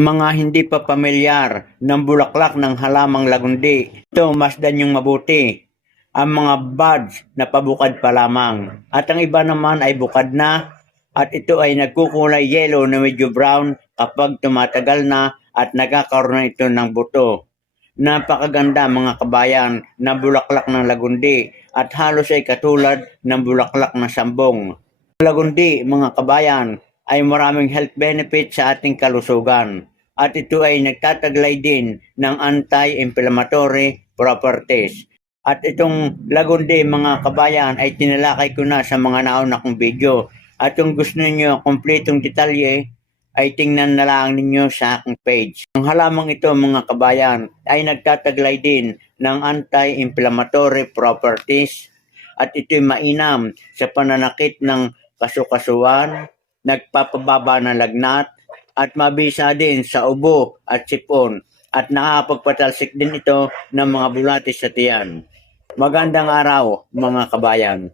Mga hindi pa pamilyar ng bulaklak ng halamang lagundi, ito masdan yung mabuti. Ang mga buds na pabukad pa lamang. At ang iba naman ay bukad na at ito ay nagkukulay yellow na medyo brown kapag tumatagal na at nagkakaroon ito ng buto. Napakaganda mga kabayan na bulaklak ng lagundi at halos ay katulad ng bulaklak ng sambong. Lagundi mga kabayan ay maraming health benefit sa ating kalusugan at ito ay nagtataglay din ng anti-inflammatory properties. At itong lagundi mga kabayan ay tinalakay ko na sa mga nauna kong video. At kung gusto niyo kompletong detalye ay tingnan na lang ninyo sa aking page. Ang halamang ito mga kabayan ay nagtataglay din ng anti-inflammatory properties at ito'y mainam sa pananakit ng kasukasuan, nagpapababa ng lagnat at mabisa din sa ubo at sipon at nakakapagpatalsik din ito ng mga bulati sa tiyan. Magandang araw mga kabayan.